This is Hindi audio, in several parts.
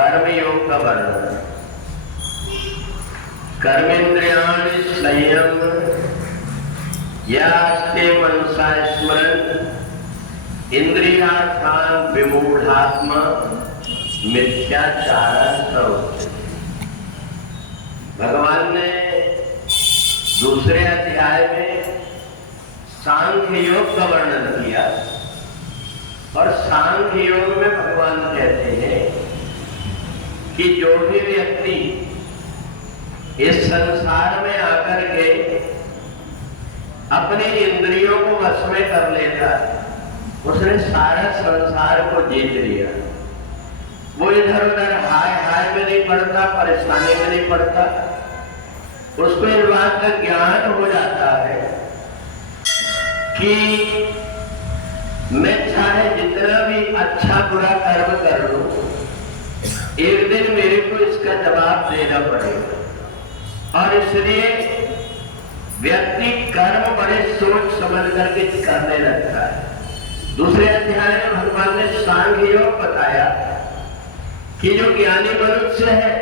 कर्मयोग का वर्णन। कर्मेंद्रियाणि संयम यास्ते मनसा स्मरण इंद्रियार्थान विमूढ़ात्मा मिथ्याचार सर्वोच्च। भगवान ने दूसरे अध्याय में सांख्य योग का वर्णन किया और सांख्य योग में भगवान कहते हैं कि जो भी व्यक्ति इस संसार में आकर के अपने इंद्रियों को वश में कर लेता है, उसने सारा संसार को जीत लिया। वो इधर उधर हाय हाय में नहीं पड़ता, परेशानी में नहीं पड़ता। उसको इस बात का ज्ञान हो जाता है कि मैं चाहे जितना भी अच्छा बुरा कर्म कर लूं, एक दिन मेरे को इसका जवाब देना पड़ेगा। और इसलिए व्यक्ति कर्म बड़े सोच समझ करके करने लगता है। दूसरे अध्याय में भगवान ने सांख्य योग बताया कि जो ज्ञानी मनुष्य है,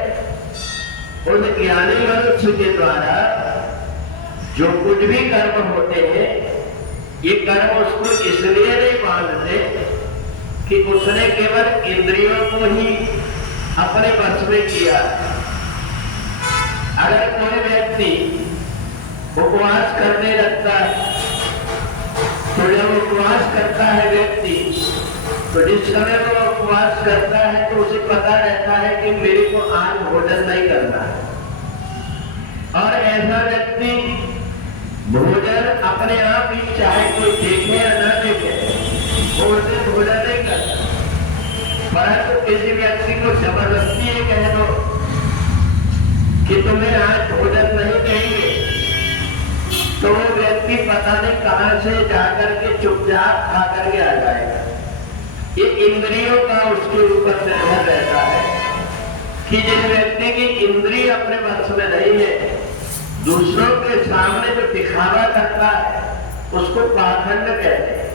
उन ज्ञानी मनुष्य के द्वारा जो कुछ भी कर्म होते हैं, ये कर्म उसको इसलिए नहीं बांधते कि उसने केवल इंद्रियों को ही अपने वश में किया। अगर कोई व्यक्ति उपवास करने लगता है, तो जब उपवास करता है व्यक्ति, तो जिस समय वो उपवास करता है तो उसे पता रहता है कि मेरे को आज भोजन नहीं करना है। और ऐसा व्यक्ति भोजन अपने आप ही, चाहे कोई देखे या ना देखे, वो उसे भोजन नहीं करता। परंतु किसी व्यक्ति को जबरदस्ती ये कह दो कि तुम्हें आज भोजन नहीं देंगे, तो वो व्यक्ति पता नहीं कहां से जाकर के चुपचाप खा करके आ जाएगा। ये इंद्रियों का उसके ऊपर निर्भर रहता है कि जिस व्यक्ति की इंद्रिय अपने वश में नहीं है, दूसरों के सामने जो दिखावा करता है, उसको पाखंड कहते हैं।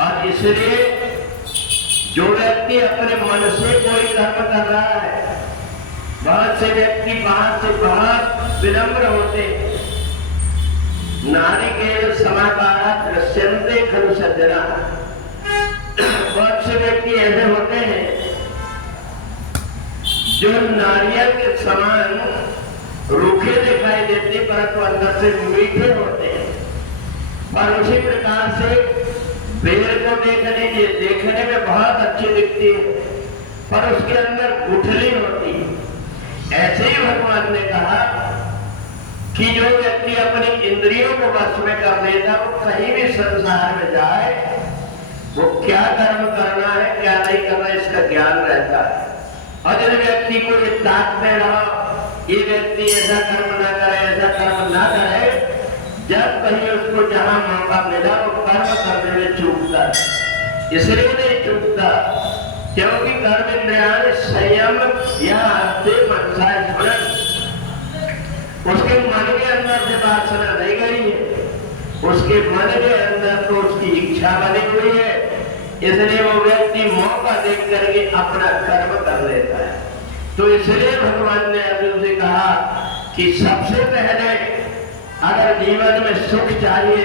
और इसलिए जो व्यक्ति अपने मन से कोई कर्म कर रहा है, बहुत से व्यक्ति बाहर से बहुत विनम्र होते हैं। नारिकेल समाकारा दृश्यन्ते खलु सज्जना। बहुत से व्यक्ति ऐसे होते हैं जो नारियल के समान रूखे दिखाई देते, परंतु अंदर से मीठे होते हैं। पर उसी प्रकार से बेर को देख लीजिए, देखने में बहुत अच्छी दिखती है, पर उसके अंदर गुठली होती है। ऐसे ही भगवान ने कहा कि जो व्यक्ति अपनी इंद्रियों को वश में कर लेता, वो कहीं भी संसार में जाए, वो क्या कर्म करना है क्या नहीं करना है, इसका ज्ञान रहता है। और जिस व्यक्ति को ये ताकते रहा, ये व्यक्ति ऐसा कर्म ना करे, ऐसा कर्म ना करे, जब कहीं उसको जहां मौका मिला वो कर्म करने में चूकता है। इसलिए नहीं चूकता क्योंकि कर्म इंद्रियाणि संयम या मनसा स्मरण, उसके मन के अंदर से वासना नहीं गई है, उसके मन के अंदर तो उसकी इच्छा बनी हुई है। इसलिए वो व्यक्ति मौका देख करके अपना कर्म कर लेता है। तो इसलिए भगवान ने अर्जुन से कहा कि सबसे पहले अगर जीवन में सुख चाहिए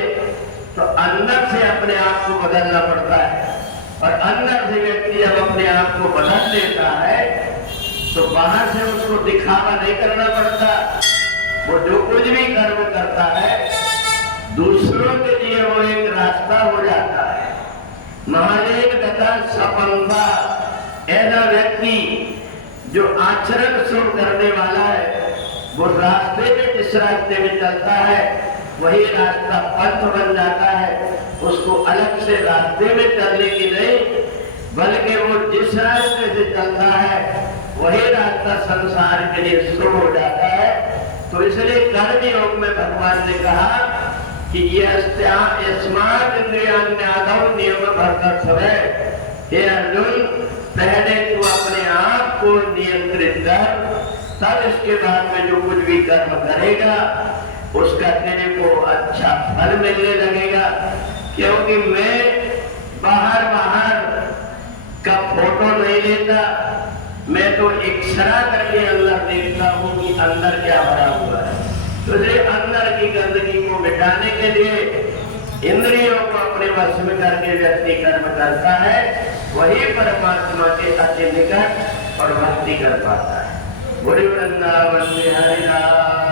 तो अंदर से अपने आप को बदलना पड़ता है। और अंदर से व्यक्ति जब अपने आप को बदल लेता है तो बाहर से उसको दिखावा नहीं करना पड़ता। वो जो कुछ भी कर्म करता है, दूसरों के लिए वो एक रास्ता हो जाता है। महादेव तथा सपंथा, ऐसा व्यक्ति जो आचरण शुरू करने वाला है, वो रास्ते में जिस रास्ते में चलता है वही रास्ता पंथ बन जाता है। उसको अलग से रास्ते में चलने की नहीं, बल्कि वो जिस रास्ते से चलता है वही रास्ता संसार के लिए शुरू हो जाता है। तो इसलिए कर्म योग में भगवान ने कहा कि यस्मात् इंद्रियाण्यादौ नियम कर्तव्य। हे अर्जुन, पहले तू अपने आप को नियंत्रित कर, तब इसके बाद में जो कुछ भी कर्म करेगा उसका तेरे को अच्छा फल मिलने लगेगा। क्योंकि मैं बाहर का फोटो नहीं लेता, मैं तो एक्सरा करके अंदर देखता हूं कि अंदर क्या भरा हुआ है। तो इसलिए अंदर की गंदगी को मिटाने के लिए इंद्रियों को अपने वश में करके व्यक्ति कर्म करता है, वही परमात्मा के अति निकट और भक्ति कर पाता है। बुरी वृंदावन बिहारी लाल